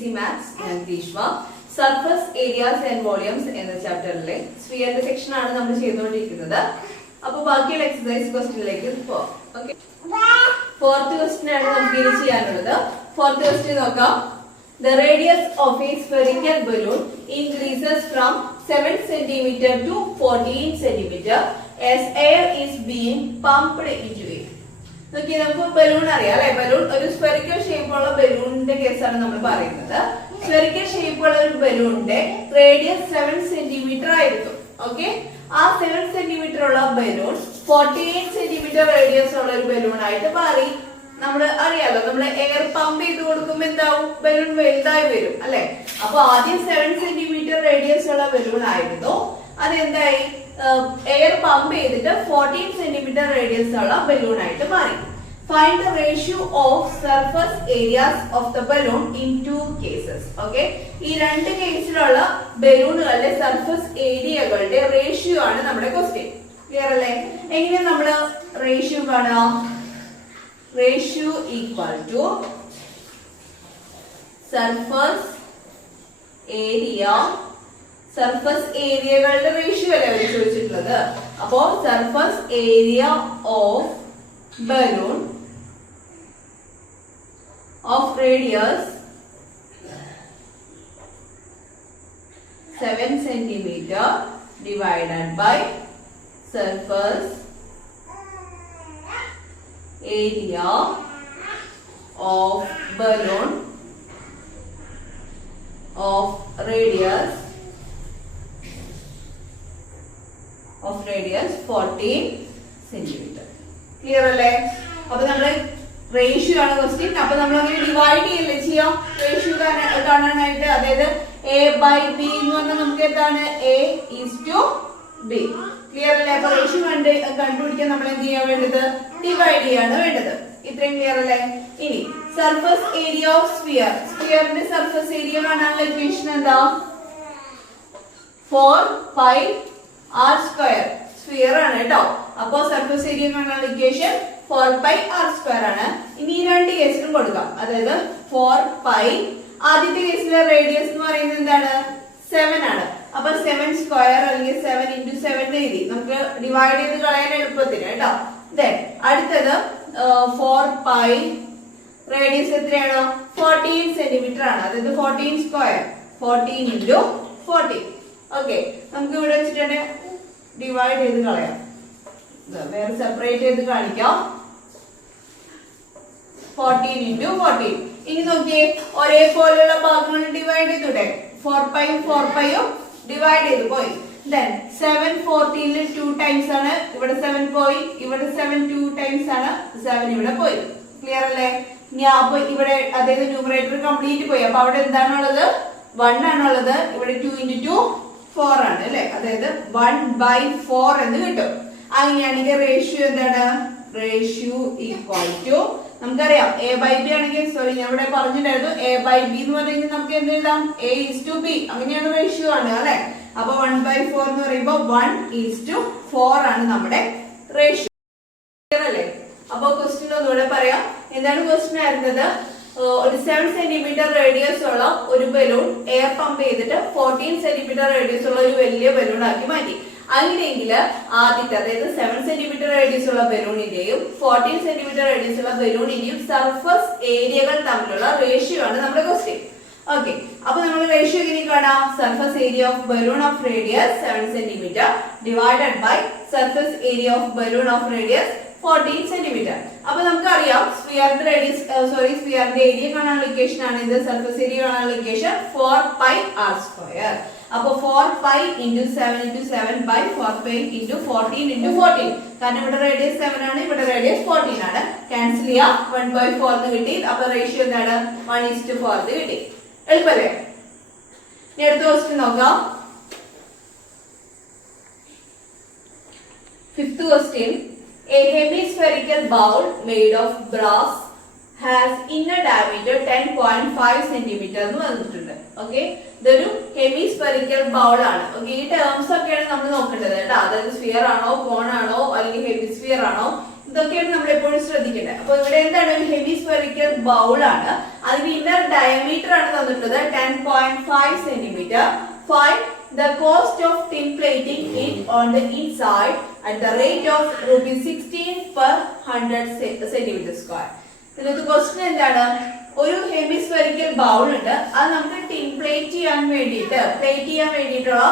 BSc Maths ഞാൻ Greeshma. Surface areas and volumes എന്ന ചാപ്റ്ററിലെ സ്ഫിയറിന്റെ section ആണ് നമ്മൾ ചെയ്തുകൊണ്ടിരിക്കുന്നത്. അപ്പൊ ബാക്കിയുള്ള എക്സസൈസ് ക്വസ്റ്റ്യനിലേക്ക് പോവാം. ഓക്കെ, ഫോർത്ത് ക്വസ്റ്റ്യൻ ആണ് നമുക്ക് ഇനി ചെയ്യാനുള്ളത്. ഫോർത്ത് ക്വസ്റ്റ്യൻ നോക്കാം. The radius of a spherical balloon increases from 7 cm to 14 cm as air is being pumped into it. നോക്കി, നമുക്ക് ബലൂൺ അറിയാം അല്ലെ. ബലൂൺ ഒരു സ്ഫെറിക്കൽ ഷേപ്പുള്ള ബലൂണിന്റെ കേസാണ് നമ്മൾ പറയുന്നത്. സ്ഫെറിക്കൽ ഷേപ്പുള്ള ഒരു ബലൂണിന്റെ റേഡിയസ് 7 സെന്റിമീറ്റർ ആയിരിക്കും. ഓക്കെ, ആ 7 സെന്റിമീറ്റർ ഉള്ള ബലൂൺ 48 സെന്റിമീറ്റർ റേഡിയസ് ഉള്ള ഒരു ബലൂൺ ആയിട്ട് മാറി. നമ്മള് അറിയാലോ, നമ്മള് എയർ പമ്പ് ചെയ്ത് കൊടുക്കുമ്പോ എന്താവും, ബലൂൺ വലുതായി വരും അല്ലെ. അപ്പൊ ആദ്യം 7 സെന്റിമീറ്റർ റേഡിയസ് ഉള്ള ബലൂൺ ആയിരുന്നു. അതെന്തായി, എയർ പമ്പ് ചെയ്തിട്ട് 14 സെന്റിമീറ്റർ റേഡിയസ് ഉള്ള ബലൂൺ ആയിട്ട് മാറി. Find the ratio of surface areas of the balloon in 2 cases. Okay, ഈ രണ്ട് കേസിലുള്ള ബലൂണുകളുടെ സർഫസ് ഏരിയകളുടെ റേഷ്യോ ആണ് നമ്മുടെ ക്വസ്റ്റ്യൻ. ക്ലിയർ അല്ലേ? എങ്ങനെ നമ്മള് റേഷ്യോ കാണാം? Ratio equal to surface area. Surface ഏരിയകളുടെ റേഷ്യോ അല്ലേ അവർ ചോദിച്ചിട്ടുള്ളത്. അപ്പോ surface area of balloon of radius 7 cm divided by surface area of balloon of radius 14 centimeter. Clear അല്ലേ? അപ്പൊ നമ്മള് റേഷ്യോ ആണ് ക്വസ്റ്റ്യൻ. അപ്പൊ നമ്മൾ അങ്ങനെ ഡിവൈഡ് ചെയ്യല്ലേ ചെയ്യാം റേഷ്യോ കാണാനായിട്ട്. അതായത് a by b എന്ന് പറഞ്ഞാൽ നമുക്ക് എന്താണ്, a is to b. Clear അല്ലേ? അപ്പൊ റേഷ്യോ കണ്ടുപിടിക്കാൻ നമ്മൾ എന്ത് ചെയ്യാൻ വേണ്ടത്, ഡിവൈഡ് ചെയ്യാണ് വേണ്ടത്. ഇത്രയും ക്ലിയർ അല്ലേ? ഇനി സർഫസ് ഏരിയ ഓഫ് സ്ഫിയർ. സ്ഫിയറിന്റെ സർഫസ് ഏരിയ കാണാനുള്ള ഇക്വേഷൻ എന്താ, 4πr². സ്ഫിയർ ആണ് കേട്ടോ. അപ്പൊ സർഫസ് ഏരിയ കാണാനുള്ള ഇക്വേഷൻ 4πr² ആണ്. ഇനി ഈ രണ്ട് കേസിലും കൊടുക്കാം. അതായത് 4π, ആദ്യത്തെ കേസിലെ റേഡിയസ് എന്ന് പറയുന്നത് എന്താണ്, 7 ആണ്. അപ്പൊ 7² അല്ലെങ്കിൽ 7 into 7 എഴുതി നമുക്ക് ഡിവൈഡ് ചെയ്ത് കളയാൻ എളുപ്പത്തിന് കേട്ടോ. ദെൻ അടുത്തത് 4π, റേഡിയസ് എത്രയാണ്, 14 സെന്റിമീറ്റർ ആണ്. അതായത് 14², 14 into 14. ഓക്കെ, നമുക്ക് ഇവിടെ വെച്ചിട്ട് ഡിവൈഡ് ചെയ്ത് കളയാം. വേറെ സെപ്പറേറ്റ് ചെയ്ത് കാണിക്കാം. 14 into 14. ഇനി നോക്കിയേ, ഒരേപോലെയുള്ള ഭാഗങ്ങൾ ഡിവൈഡ് ചെയ്തൂടെ. 4πയും 4πയും ഡിവൈഡ് ചെയ്ത് പോയി. Then 7 14 2 ടൈംസ് ആണ്. ഇവിടെ 7 പോയി, ഇവിടെ 7 2 ടൈംസ് ആണ്. 7 ഇവിടെ പോയി. ക്ലിയർ അല്ലേ? ഇനി അപ്പൊ ഇവിടെ അതായത് ന്യൂമറേറ്റർ കംപ്ലീറ്റ് പോയി. അപ്പൊ അവിടെ എന്താണുള്ളത്, 1 ആണുള്ളത്. ഇവിടെ 2 into 2 4 ആണ് അല്ലെ. അതായത് 1/4 എന്ന് കിട്ടും. അങ്ങനെയാണെങ്കിൽ റേഷ്യോ എന്താണ്, റേഷ്യോ ഈക്വൽ ടു നമുക്കറിയാം a by b ആണെങ്കിൽ, സോറി ഞാൻ ഇവിടെ പറഞ്ഞിട്ടായിരുന്നു, a by b എന്ന് പറഞ്ഞു നമുക്ക് എന്ത് എഴുതാം, a is to b. അങ്ങനെയാണ് റേഷ്യോ ആണ് അല്ലെ. അപ്പൊ 1/4 എന്ന് പറയുമ്പോ 1:4 ആണ് നമ്മുടെ റേഷ്യോ. അല്ലേ? അപ്പൊ ക്വസ്റ്റ്യൻ ഒന്നുകൂടെ പറയാം. എന്താണ് ക്വസ്റ്റ്യൻ ആയിരുന്നത്, ഒരു 7 സെന്റിമീറ്റർ റേഡിയസ് ഉള്ള ഒരു ബലൂൺ എയർ പമ്പ് ചെയ്തിട്ട് 14 സെന്റിമീറ്റർ റേഡിയസ് ഉള്ള ഒരു വലിയ ബലൂൺ ആക്കി മാറ്റി. അങ്ങനെയെങ്കിൽ ആദ്യത്തെ, അതായത് 7 സെന്റിമീറ്റർ റേഡിയസ് ഉള്ള ബലൂണിന്റെയും 14 സെന്റിമീറ്റർ റേഡിയസ് ഉള്ള ബലൂണിന്റെയും സർഫസ് ഏരിയകൾ തമ്മിലുള്ള റേഷ്യോ ആണ് നമ്മുടെ ക്വസ്റ്റ്യൻ. ഓക്കെ, അപ്പൊ നമ്മൾ റേഷ്യോ എങ്ങനെ കാണാം, surface area of balloon of radius 7 centimetre divided by surface area of balloon of radius 14 centimetre. അപ്പൊ നമുക്കറിയാം സ്ഫിയറിന്റെ റേഡിയസ് സ്ഫിയറിന്റെ ഏരിയ കാണാനുള്ള ഇക്വേഷൻ ആണ് ഇത്. സർഫസ് ഏരിയ കാണാനുള്ള ഇക്വേഷൻ 4πr². അപ്പൊ 4π into 7 into 7 by 4π into 14 into 14. കാരണം ഇവിടെ റേഡിയസ് 7 ആണ്, ഇവിടെ റേഡിയസ് 14 ആണ്. ക്യാൻസൽ ചെയ്യാം, 1/4 എന്ന് കിട്ടി. അപ്പൊ റേഷ്യോ എന്താണ്, 1:4 എന്ന് കിട്ടി. എളുപ്പല്ലേ? ഇനി അടുത്ത ക്വസ്റ്റ്യൻ നോക്കാം. Fifth question. A hemispherical bowl made of brass has inner diameter 10.5 cm എന്ന് വന്നിട്ടുണ്ട്. ഓക്കെ, ഇതൊരു ഹെമിസ്ഫെറിക്കൽ ബൗൾ ആണ്. ഓക്കെ, ഈ ടേംസ് ഒക്കെയാണ് നമ്മൾ നോക്കേണ്ടത് കേട്ടോ. അതായത് സ്ഫിയർ ആണോ, കോൺ ആണോ, അല്ലെങ്കിൽ ഹെമിസ്ഫിയർ ആണോ, ഇതൊക്കെയാണ് നമ്മൾ എപ്പോഴും ശ്രദ്ധിക്കേണ്ടത്. അപ്പൊ ഇവിടെ എന്താണ് ഒരു ഹെമി സ്ഫെറിക്കൽ ബൗൾ ആണ്. അതിന്റെ ഇന്നർ ഡയമീറ്റർ ആണ് തന്നിട്ടുള്ളത് 10.5 centimetre. Find the cost of tin plating it on the inside at the rate of ₹16 per 100 centimeter square. ഇതിന്റെ ക്വസ്റ്റ്യൻ എന്താണ്? ഒരു ഹെമിസ്ഫെറിക്കൽ ബൗൾ ഉണ്ട്, അത് നമുക്ക് ടിൻ പ്ലേറ്റ് ചെയ്യാൻ വേണ്ടിയിട്ടുള്ള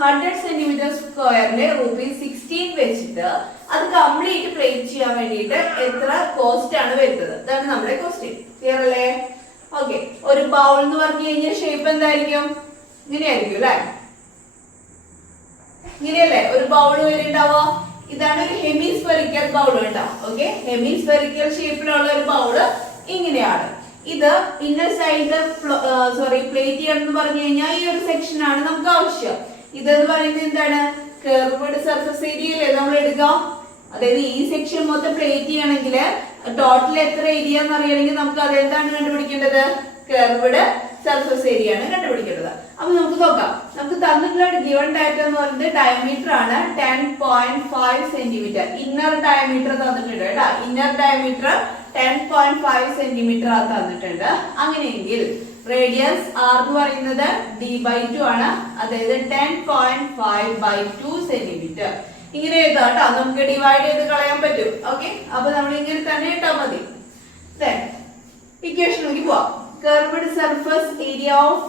100 സെന്റിമീറ്റർ സ്ക്വയറിന്റെ ₹16 വെച്ചിട്ട് അത് കംപ്ലീറ്റ് പ്ലേറ്റ് ചെയ്യാൻ വേണ്ടിയിട്ട് എത്ര കോസ്റ്റ് ആണ് വരുന്നത്? ഇതാണ് നമ്മുടെ ക്വസ്റ്റ്യൻ. ക്ലിയർ അല്ലേ? ഓക്കെ. ഒരു ബൗൾ എന്ന് പറഞ്ഞു കഴിഞ്ഞാൽ ഷേപ്പ് എന്തായിരിക്കും? ഇങ്ങനെയായിരിക്കും അല്ലെ? ഇങ്ങനെയല്ലേ ഒരു ബൗൾ വരുന്നുണ്ടാവുക? ഇതാണ് ഒരു ഹെമിസ്ഫെറിക്കൽ ബൗൾ കേട്ടോ. ഓക്കെ, ഹെമിസ്ഫെറിക്കൽ ഷേപ്പിലുള്ള ഒരു ബൗള് ഇങ്ങനെയാണ്. ഇത് ഇന്നർ സൈഡ് പ്ലേറ്റ് ചെയ്യണം എന്ന് പറഞ്ഞു കഴിഞ്ഞാൽ ഈ ഒരു സെക്ഷൻ ആണ് നമുക്ക് ആവശ്യം. ഇതെന്ന് പറയുന്നത് എന്താണ്? കർവ്ഡ് സർഫസ് ഏരിയ അല്ലേ നമ്മൾ എടുക്കാം. അതായത് ഈ സെക്ഷൻ മൊത്തം പ്ലേറ്റ് ചെയ്യണമെങ്കിൽ ടോട്ടൽ എത്ര ഏരിയ എന്ന് അറിയണമെങ്കിൽ നമുക്ക് അതെന്താണ് കണ്ടുപിടിക്കേണ്ടത്? കർവ്ഡ് സർഫസ് ഏരിയ ആണ് കണ്ടുപിടിക്കേണ്ടത്. അപ്പൊ നമുക്ക് നോക്കാം. നമുക്ക് തന്നിട്ടുള്ള ഗിവൺ ഡാറ്റ എന്ന് പറയുന്നത് ഡയമീറ്റർ ആണ് 10.5 സെന്റിമീറ്റർ. ഇന്നർ ഡയമീറ്റർ തന്നിട്ടുണ്ട് കേട്ടോ. ഇന്നർ ഡയമീറ്റർ 10.5 സെന്റിമീറ്റർ തന്നിട്ടുണ്ട്. അങ്ങനെയെങ്കിൽ റേഡിയസ് r എന്ന് പറയുന്നത് d/2 ആണ്. അതായത് 10.5/2 സെന്റിമീറ്റർ. ഇങ്ങനെ എഴുതാം കേട്ടോ. നമുക്ക് ഡിവൈഡ് ചെയ്ത് കളയാൻ പറ്റും. ഓക്കെ, അപ്പൊ നമ്മൾ ഇങ്ങനെ തന്നെ ഇട്ടാൽ മതി. ഇക്വേഷനിലേക്ക് പോവാം. Curved surface area of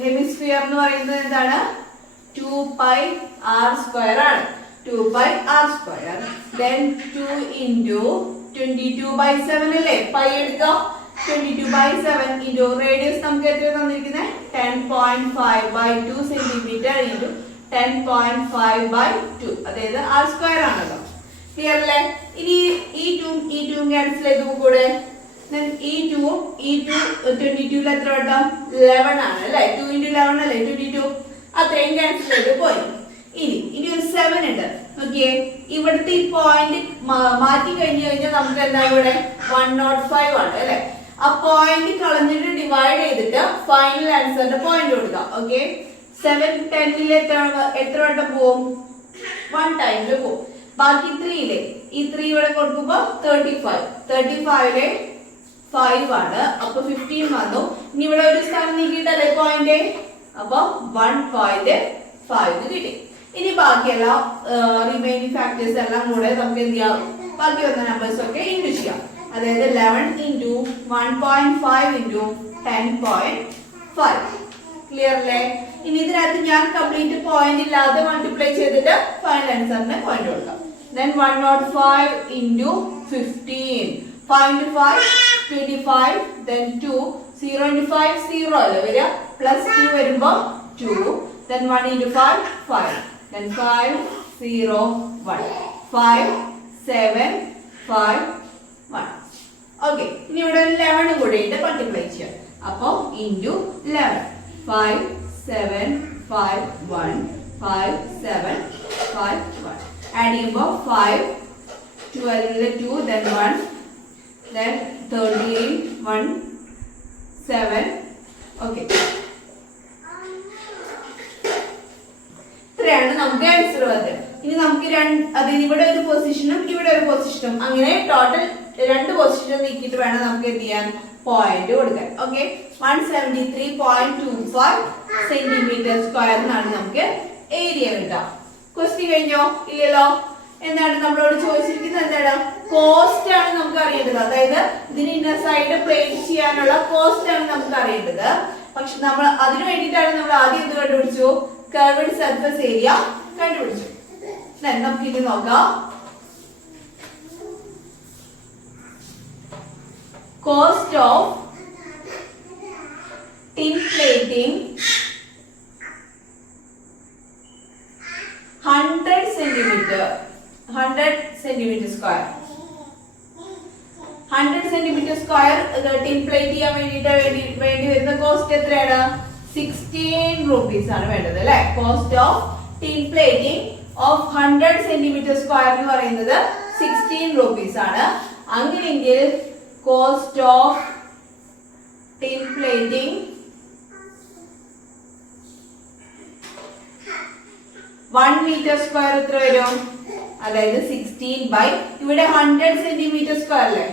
hemisphere എന്ന് പറയുന്നത് എന്താണ്? 2πr² ആണ്. 2πr². Then 2 into 22/7 അല്ലേ? പൈ എടുക്കാം. 22/7 into റേഡിയസ് നമുക്ക് എത്ര തന്നിരിക്കുന്നത്? 10.5/2 സെന്റിമീറ്റർ into 10.5/2. അതായത് r² ആണല്ലോ. ക്ലിയർ അല്ലേ? ഇനി ഈ 2 ക്യാൻസൽ ചെയ്ത് കൂടെ. E2 22 എത്ര വട്ടം? 11 ആണ് അല്ലേ? 2 into 11 അല്ലേ 22. അത്രയും ക്യാൻസൽ ചെയ്ത് പോയി. ഇനി ഒരു 7 ഉണ്ട്. ഓക്കെ, ഇവിടുത്തെ ഈ പോയിന്റ് മാറ്റി കഴിഞ്ഞാൽ നമുക്ക് എന്താ ഇവിടെ 105 ആണ് അല്ലെ? ആ പോയിന്റ് കളഞ്ഞിട്ട് ഡിവൈഡ് ചെയ്തിട്ട് ഫൈനൽ ആൻസറിന്റെ പോയിന്റ് കൊടുക്കാം. ഓക്കെ, 7 10 എത്ര വട്ടം പോവും? 1 ടൈമിൽ പോവും. ബാക്കി 3 ഈ 3 ഇവിടെ കൊടുക്കുമ്പോ 35 5 ആണ്. അപ്പൊ 15 വന്നു. ഇനി ഇവിടെ ഒരു സ്ഥാനം നീക്കിയിട്ടല്ലേ പോയിന്റ്, അപ്പൊ 1.5 കിട്ടി. ഇനി ബാക്കിയെല്ലാം റിമൈനിങ് ഫാക്ടേഴ്സ് എല്ലാം കൂടെ നമുക്ക് എന്ത് ചെയ്യാം? ബാക്കി വന്ന നമ്പേഴ്സ് ഒക്കെ ഇൻറ്റു ചെയ്യാം. അതായത് 11 into 1.5 into 10.5. ക്ലിയർ അല്ലേ? ഇനി ഇതിനകത്ത് ഞാൻ കംപ്ലീറ്റ് പോയിന്റ് ഇല്ലാതെ മൾട്ടിപ്ലൈ ചെയ്തിട്ട് ഫൈനൽ ആൻസറിന് പോയിന്റ് കൊടുക്കാം. Then 105 into 15. 5 into 5 25. Then 2. 0 into 5 0 അല്ലേ വരിക? Plus 2 വരുമ്പോ 2. Then 1 into 5 5. Then 5 0 1. 5 7 5 1. ഓക്കെ, ഇനി ഇവിടെ 11 കൂടെ ഇട്ട് മൾട്ടിപ്ലൈ ചെയ്യാം. അപ്പോ ഇൻറ്റു 11. 5 7 5 1 5 7 5 1. ആഡ് ചെയ്യുമ്പോൾ 5 12 2 then 1 then 13 1 7. ഓക്കെ, ഇത്രയാണ് നമുക്ക് ആൻസർ വന്നത്. ഇനി നമുക്ക് അതായത് ഇവിടെ ഒരു പൊസിഷനും ഇവിടെ ഒരു പൊസിഷനും, അങ്ങനെ ടോട്ടൽ 2 പൊസിഷൻ നീക്കിയിട്ട് വേണം നമുക്ക് എന്ത് ചെയ്യാൻ? പോയിന്റ് കൊടുക്കാൻ. ഓക്കെ, 173.25 സെന്റിമീറ്റർ സ്ക്വയർ എന്നാണ് നമുക്ക് ഏരിയ കിട്ടുക. ക്വസ്റ്റ്യൻ കഴിഞ്ഞോ? ഇല്ലല്ലോ. എന്താണ് നമ്മളോട് ചോദിച്ചിരിക്കുന്നത്? എന്താണ്? കോസ്റ്റ് ആണ് നമുക്ക് അറിയേണ്ടത്. അതായത് ഇതിന് ഇന്നർ സൈഡ് പ്ലേറ്റ് ചെയ്യാനുള്ള കോസ്റ്റ് ആണ് നമുക്ക് അറിയേണ്ടത്. പക്ഷെ നമ്മൾ അതിനു വേണ്ടിയിട്ടാണ് നമ്മൾ ആദ്യം എന്ത് കണ്ടുപിടിച്ചു? കർവ്ഡ് സർഫസ് ഏരിയ കണ്ടുപിടിച്ചു. നമുക്ക് ഇനി നോക്കാം. Cost of tin plating 100 centimeter square. 100 centimeter square tin plate ചെയ്യാൻ വേണ്ടി വരുന്ന കോസ്റ്റ് എത്രയാണ്? 16 rupees ആണ് വേണ്ടത് അല്ലേ? Cost of tin plating of 100 centimeter square എന്ന് പറയുന്നത് 16 rupees ആണ്. അങ്ങനെയെങ്കിൽ cost of tin plating 1 meter square എത്ര വരും? അതായത് 16 by ഇവിടെ 100 സെന്റിമീറ്റർ സ്ക്വയർ അല്ലേ,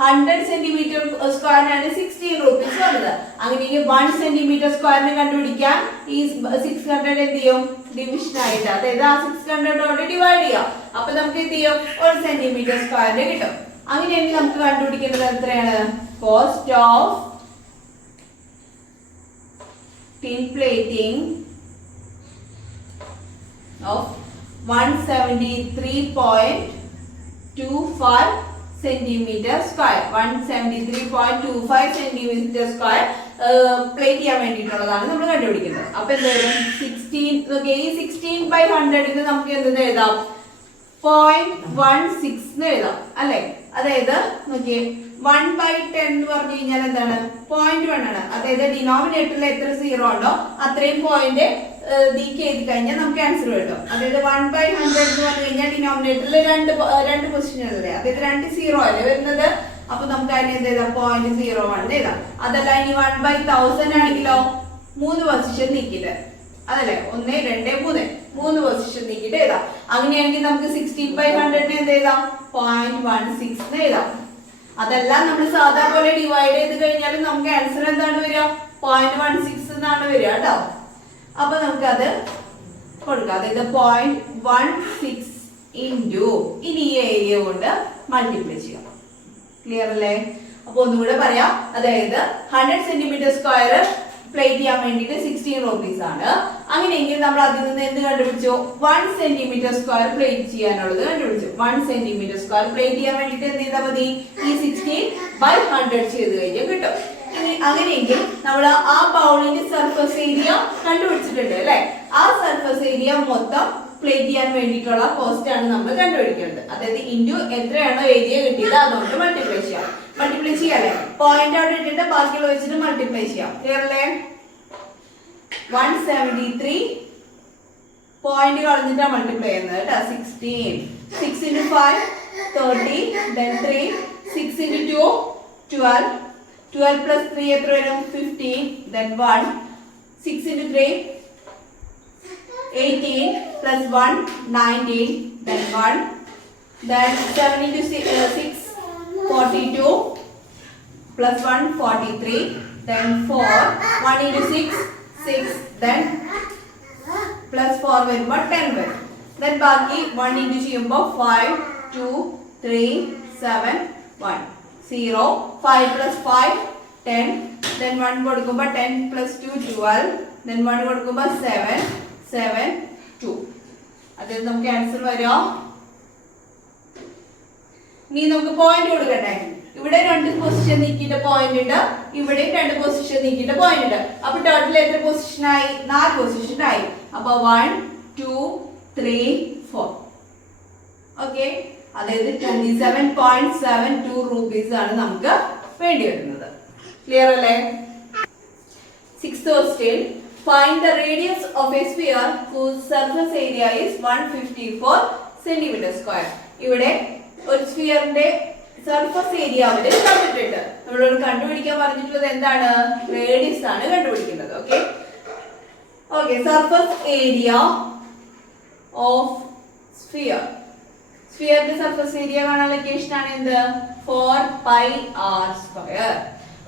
100 സെന്റിമീറ്റർ സ്ക്വയറിനാണ് 16 rupees വന്നത്. അങ്ങനെയെങ്കിൽ 1 സെന്റിമീറ്റർ സ്ക്വയറിന് കണ്ടുപിടിക്കാൻ ഈ 600 എന്ത് ചെയ്യും, ഡിവിഷൻ ആയിട്ട്, അതായത് ആ 600 ഡിവൈഡ് ചെയ്യാം. അപ്പൊ നമുക്ക് എന്ത് ചെയ്യും, 1 സെന്റിമീറ്റർ സ്ക്വയറിന് കിട്ടും. അങ്ങനെയെങ്കിൽ നമുക്ക് കണ്ടുപിടിക്കേണ്ടത് എത്രയാണ്, cost of tin plating of 173.25 centimeter square, 173.25 centimeter square plate ചെയ്യാൻ വേണ്ടിയിട്ടുള്ളതാണ് നമ്മൾ കണ്ടുപിടിക്കുന്നത്. അപ്പൊ എന്തായാലും 16 ഈ 16 by 100 നമുക്ക് എന്തെന്ന് എഴുതാം, 0.16 എഴുതാം അല്ലെ. അതായത് നോക്കിയേ 1 by 10 എന്ന് പറഞ്ഞു കഴിഞ്ഞാൽ എന്താണ്, 0.1 ആണ്. അതായത് ഡിനോമിനേറ്ററിൽ എത്ര സീറോ ഉണ്ടോ അത്രയും പോയിന്റ് നീക്കി എഴുതി കഴിഞ്ഞാൽ നമുക്ക് ആൻസർ കിട്ടും. അതായത് 1 by 100 എന്ന് പറഞ്ഞു കഴിഞ്ഞാൽ ഡിനോമിനേറ്ററിൽ രണ്ട് പൊസിഷൻ അല്ലേ, അതായത് 2 സീറോ അല്ലേ വരുന്നത്. അപ്പൊ നമുക്ക് അതിന് എന്ത് എഴുതാം, 0.01 എഴുതാം. അതല്ല ഇനി 1 by 1000 ആണെങ്കിലോ 3 പൊസിഷൻ നീക്കിയിട്ട്, അതല്ലേ 1 2 3 പൊസിഷൻ നീക്കിയിട്ട് എഴുതാം. അങ്ങനെയാണെങ്കിൽ നമുക്ക് 16 by 100 എന്ത് എഴുതാം, 0.16 എഴുതാം. അതെല്ലാം നമ്മൾ സാധാ പോലെ ഡിവൈഡ് ചെയ്ത് കഴിഞ്ഞാൽ നമുക്ക് ആൻസർ എന്താണ് വരിക, 0.16 എന്നാണ് വരിക കേട്ടോ. അപ്പൊ നമുക്കത് കൊടുക്കാം. അതായത് 0.16 ഇൻറ്റു ഇനി ഈ ഏരിയ കൊണ്ട് മൾട്ടിപ്ലൈ ചെയ്യാം. ക്ലിയർ അല്ലേ? അപ്പൊ ഒന്നുകൂടെ പറയാം. അതായത് 100 സെന്റിമീറ്റർ സ്ക്വയർ പ്ലേറ്റ് ചെയ്യാൻ വേണ്ടിയിട്ട് 16 rupees ആണ്. അങ്ങനെയെങ്കിൽ നമ്മൾ അതിൽ നിന്ന് എന്ത് കണ്ടുപിടിച്ചു, 1 സെന്റിമീറ്റർ സ്ക്വയർ പ്ലേറ്റ് ചെയ്യാനുള്ളത് കണ്ടുപിടിച്ചു. 1 സെന്റിമീറ്റർ സ്ക്വയർ പ്ലേറ്റ് ചെയ്യാൻ വേണ്ടിയിട്ട് എന്ത് ചെയ്താൽ മതി, ഈ 16 by 100 ചെയ്ത് കഴിഞ്ഞാൽ കിട്ടും. അങ്ങനെയെങ്കിൽ നമ്മൾ ആ ബൗളിന്റെ സർഫസ് ഏരിയ കണ്ടുപിടിച്ചിട്ടുണ്ട് അല്ലെ. ആ സർഫസ് ഏരിയ മൊത്തം പ്ലേറ്റ് ചെയ്യാൻ വേണ്ടിയിട്ടുള്ള കോസ്റ്റ് ആണ് നമ്മൾ കണ്ടുപിടിക്കേണ്ടത്. അതായത് ഇൻറ്റു എത്രയാണോ ഏരിയ കിട്ടിയത് അതുകൊണ്ട് മൾട്ടിപ്ലൈ ചെയ്യാം. മൾട്ടിപ്ലൈ ചെയ്യാല്ലേ, പോയിന്റ് അവിടെ ഇട്ടിട്ട് ബാക്കിയുള്ള വെച്ചിട്ട് മൾട്ടിപ്ലൈ ചെയ്യാം. ക്ലിയർ അല്ലേ? 173 പോയിന്റ് കളഞ്ഞിട്ടാ മൾട്ടിപ്ലൈ ചെയ്യുന്നത് കേട്ടോ. 16 6 into 5 30 then 3 6 into 2 12 12 plus 3 എത്ര വരും, 15 then 1 6 into 3 18 plus 1 19 then 1 then 7 into 6 42 plus 1 43 then 4 1 into 6 6 then plus 4 വരുമ്പോൾ 10 വരും. then ബാക്കി 1 into ചെയ്യുമ്പോൾ 5 2 3 7 1 0 5 plus 5 10 then 1 കൊടുക്കുമ്പോൾ 10 plus 2 12 then 1 കൊടുക്കുമ്പോൾ 7 7 2. അതായത് നമുക്ക് ആൻസർ വരാം. ഇനി നമുക്ക് പോയിന്റ് കൊടുക്കട്ടെ. ഇവിടെ 2 പൊസിഷൻ നീക്കിയിട്ട് പോയിന്റ് ഉണ്ട്, ഇവിടെ 2 പൊസിഷൻ നീക്കിയിട്ട് പോയിന്റ് ഉണ്ട്. അപ്പൊ ടോട്ടൽ എത്ര പൊസിഷൻ ആയി, 4 പൊസിഷൻ ആയി. അപ്പൊ 1 2 3 4. ഓക്കെ, അതായത് 27.72 rupees ആണ് നമുക്ക് വേണ്ടി വരുന്നത്. ക്ലിയർ അല്ലേ? 6th question. Find the radius of a sphere whose surface area is 154 centimeter square. ഇവിടെ ഒരു സ്ഫിയറിന്റെ സർഫസ് ഏരിയ അവര് തന്നിട്ടുണ്ട്. നമ്മളോട് കണ്ടുപിടിക്കാൻ പറഞ്ഞിട്ടുള്ളത് എന്താണ്, റേഡിയസ് ആണ് കണ്ടുപിടിക്കുന്നത്. Okay okay surface area of sphere. സ്ഫിയറിന്റെ സർഫസ് ഏരിയ കാണാൻ ലൊക്കേഷൻ ആണ് എന്ത്, 4πr².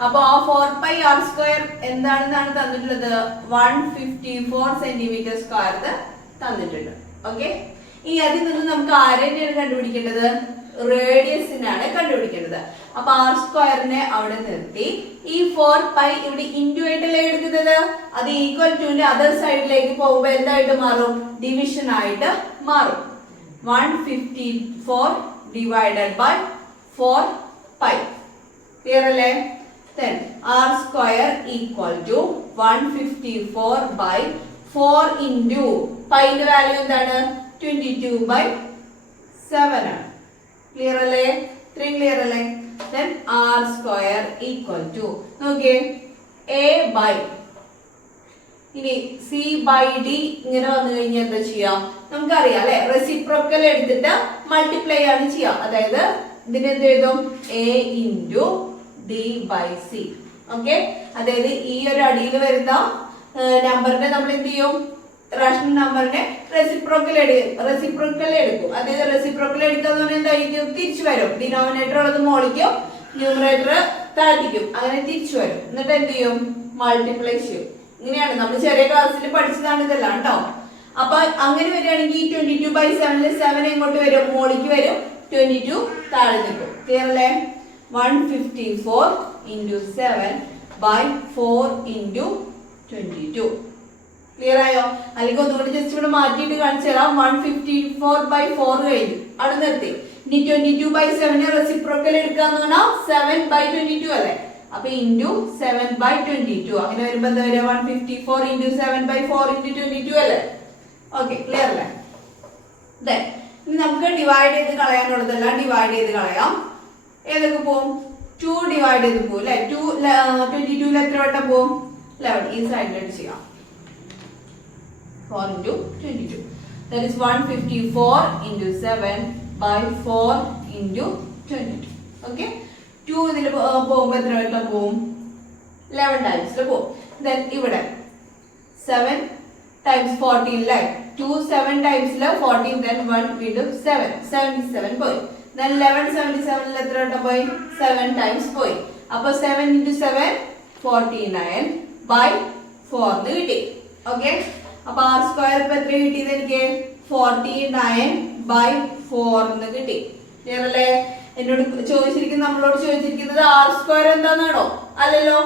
അപ്പൊ ആ 4πr² എന്താണെന്നാണ് തന്നിട്ടുള്ളത്, 154 സെന്റിമീറ്റർ സ്ക്വയർ തന്നിട്ടുണ്ട്. ഓക്കെ, ഇനി അതിൽ നിന്ന് നമുക്ക് ആരെയാണ് കണ്ടുപിടിക്കേണ്ടത്, റേഡിയസിനാണ് കണ്ടുപിടിക്കേണ്ടത്. അപ്പൊ r² അവിടെ നിർത്തി ഈ 4π ഇവിടെ ഇൻറ്റു ആയിട്ടല്ലേ എടുക്കുന്നത്, അത് ഈക്വൽ ടുന്റെ അതർ സൈഡിലേക്ക് പോകുമ്പോൾ എന്തായിട്ട് മാറും, ഡിവിഷൻ ആയിട്ട് മാറും. 154 ഡിവൈഡഡ് ബൈ 4π. ക്ലിയർ അല്ലേ? then r² equal to 154 by 4 into pi ന്റെ വാല്യൂ എന്താണ്, 22/7 ആണ്. ക്ലിയർ അല്ലേ? ഇത്രയും ക്ലിയർ അല്ലേ? then r² equal to നോക്കിയേ a by ഇനി c by d ഇങ്ങനെ വന്നു കഴിഞ്ഞാൽ എന്താ ചെയ്യാം, നമുക്കറിയാം അല്ലെ, റെസിപ്രോക്കൽ എടുത്തിട്ട് മൾട്ടിപ്ലൈ ആണ് ചെയ്യാം. അതായത് ഇതിനെന്ത് എഴുതും, a into d/c. ഓക്കെ, അതായത് ഈ ഒരു അടിയിൽ വരുന്ന നമ്പറിനെ നമ്മൾ എന്ത് ചെയ്യും, റാഷണൽ നമ്പറിനെ റെസിപ്രോക്കൽ എടുക്കും. അതായത് റെസിപ്രോക്കൽ എടുക്കാന്ന് പറഞ്ഞാൽ എന്തായിരിക്കും? തിരിച്ചു വരും. ഡിനോമിനേറ്റർ ഉള്ളത് മോളിക്കും ന്യൂമറേറ്റർ താഴ്ത്തിക്കും. അങ്ങനെ തിരിച്ചു വരും. എന്നിട്ട് എന്ത് ചെയ്യും? മൾട്ടിപ്ലൈ ചെയ്യും. ഇങ്ങനെയാണ് നമ്മൾ ചെറിയ ക്ലാസ്സിൽ പഠിച്ചതാണ് ഇതെല്ലാം കേട്ടോ. അപ്പൊ അങ്ങനെ വരികയാണെങ്കിൽ 22/7 7 എങ്ങോട്ട് വരും? മോളിക്ക് വരും. 22 താഴെ നിൽക്കും. ക്ലിയർ അല്ലേ? 154 into 7/4 into 22. ക്ലിയർ ആയോ? അല്ലെങ്കിൽ ഒന്നുകൂടി ജസ്റ്റ് ഇവിടെ മാറ്റിയിട്ട് കാണിച്ചു തരാം. 154/4 കഴിഞ്ഞു, അവിടെ നിർത്തി. ഇനി 22/7 റെസിപ്രോക്കൽ എടുക്കാന്ന് പറഞ്ഞാൽ 7/22 അല്ലേ? അപ്പൊ ഇൻറ്റു 7/22. അങ്ങനെ വരുമ്പോ എന്താ വരിക? 154 into 7/4 into 22 അല്ലേ? ഓക്കെ, ക്ലിയർ അല്ലേ? ഇനി നമുക്ക് ഡിവൈഡ് ചെയ്ത് കളയാനുള്ളതെല്ലാം ഡിവൈഡ് ചെയ്ത് കളയാം. ഏതൊക്കെ പോവും? 2 ഡിവൈഡ് ചെയ്ത് പോകും അല്ലെ? 22 എത്ര വട്ടം പോവും? 11. ഈ സൈഡിലേക്ക് ചെയ്യാം. 4 into 22. That is 154 into 7/4 into 22. Okay? 2 ഇതിൽ പോകുമ്പോൾ എത്ര വട്ടം പോവും? 11 ടൈംസിൽ പോവും. Then ഇവിടെ 7 times 14 അല്ലേ? 2 7 ടൈംസിൽ 14, then 1 വീണ്ടും 7 77 പോയി. Then 11 77 എത്ര വട്ടം പോയി? 7 ടൈംസ് പോയി. അപ്പൊ 7 into 7 49/4 കിട്ടി. ഓക്കെ, അപ്പൊ ആർ സ്ക്വയർ ഇപ്പൊ എത്ര കിട്ടിയത്? എനിക്ക് 49/4 കിട്ടി. ക്ലിയർ അല്ലേ? എന്നോട് ചോദിച്ചിരിക്കുന്നത്, നമ്മളോട് ചോദിച്ചിരിക്കുന്നത് ആർ സ്ക്വയർ എന്താണെന്നാണോ? അല്ലല്ലോ,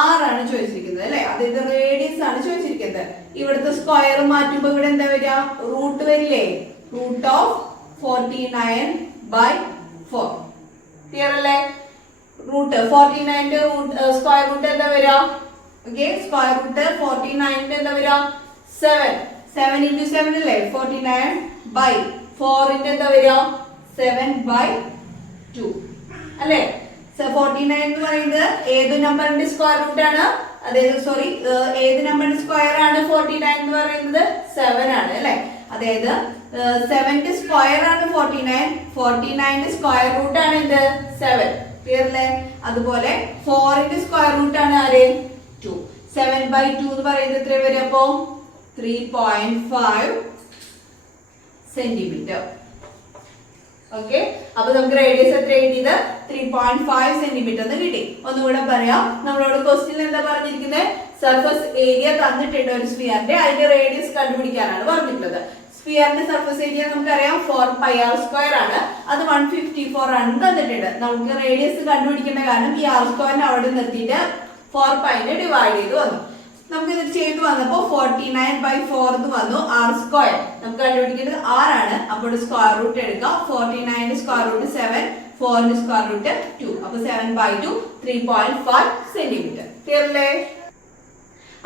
ആർ ആണ് ചോദിച്ചിരിക്കുന്നത് അല്ലെ? അതായത് റേഡിയസ് ആണ് ചോദിച്ചിരിക്കുന്നത്. ഇവിടുത്തെ സ്ക്വയർ മാറ്റുമ്പോ ഇവിടെ എന്താ വരിക? റൂട്ട് വരില്ലേ? Root of 49/4. ക്ലിയർ അല്ലേ? റൂട്ട് 49ന്റെ സ്ക്വയർ റൂട്ട് എന്താ വരിക? ഓക്കെ, സ്ക്വയർ റൂട്ട് 49ന്റെ എന്താ വരിക? 7. 7 into 7 അല്ലേ? 49/4 എന്താ വരിക? 7/2 അല്ലേ? 49 എന്ന് പറയുന്നത് ഏത് നമ്പറിന്റെ സ്ക്വയർ റൂട്ട് ആണ്? അതായത് സോറി, ഏത് നമ്പറിന്റെ സ്ക്വയർ ആണ് 49 എന്ന് പറയുന്നത്? 7 ആണ് അല്ലെ? അതായത് 7ന്റെ സ്ക്വയർ ആണ് 49. 49ന്റെ സ്ക്വയർ റൂട്ട് ആണ് എന്ത്? 7. ക്ലിയർ അല്ലേ? അതുപോലെ 4ന്റെ സ്ക്വയർ റൂട്ട് ആണ് ആര്? 2. 7/2 എന്ന് പറയുന്നത് എത്ര വരും? അപ്പോ 3.5 സെന്റിമീറ്റർ. ഓക്കെ, അപ്പൊ നമുക്ക് റേഡിയസ് എത്ര കിട്ടിയത്? 3.5 സെന്റിമീറ്റർ എന്ന് കിട്ടി. ഒന്നുകൂടെ പറയാം. നമ്മളോട് ക്വസ്റ്റ്യൻ എന്താ പറഞ്ഞിരിക്കുന്നത്? സർഫസ് ഏരിയ തന്നിട്ടുണ്ട് ഒരു സ്ഫിയറിന്റെ, അതിന്റെ റേഡിയസ് കണ്ടുപിടിക്കാനാണ് പറഞ്ഞിട്ടുള്ളത്. സ്ഫിയറിന്റെ സർഫസ് ഏരിയ നമുക്കറിയാം 4πr² ആണ്. അത് 154 ആണ് തന്നിട്ടുണ്ട്. നമുക്ക് റേഡിയസ് കണ്ടുപിടിക്കേണ്ട കാരണം ഈ r² അവിടെ നിർത്തിയിട്ട് 4π ഡിവൈഡ് ചെയ്ത് വന്നു. നമുക്ക് ഇത് ചെയ്തു വന്നപ്പോ 49/4 എന്ന് വന്നു. r². നമുക്ക് കണ്ടുപിടിക്കേണ്ടത് r ആണ്. അപ്പോൾ സ്ക്വയർ റൂട്ട് എടുക്കാം. 49ന്റെ സ്ക്വയർ റൂട്ട് 7, 4ന്റെ സ്ക്വയർ റൂട്ട് 2. അപ്പൊ 7/2 3.5 സെന്റിമീറ്റർ. ക്ലിയർ അല്ലേ?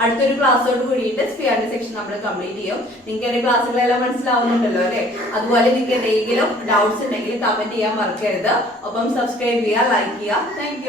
അടുത്തൊരു ക്ലാസ്സോട് കൂടിയിട്ട് സ്ഫിയറിന്റെ സെക്ഷൻ നമ്മൾ കംപ്ലീറ്റ് ചെയ്യും. നിങ്ങൾക്ക് എന്റെ ക്ലാസ്സുകളെല്ലാം മനസ്സിലാവുന്നുണ്ടല്ലോ അല്ലെ? അതുപോലെ നിങ്ങൾക്ക് എന്തെങ്കിലും ഡൗട്ട്സ് ഉണ്ടെങ്കിൽ കമന്റ് ചെയ്യാൻ മറക്കരുത്. ഒപ്പം സബ്സ്ക്രൈബ് ചെയ്യുക, ലൈക്ക് ചെയ്യുക. താങ്ക്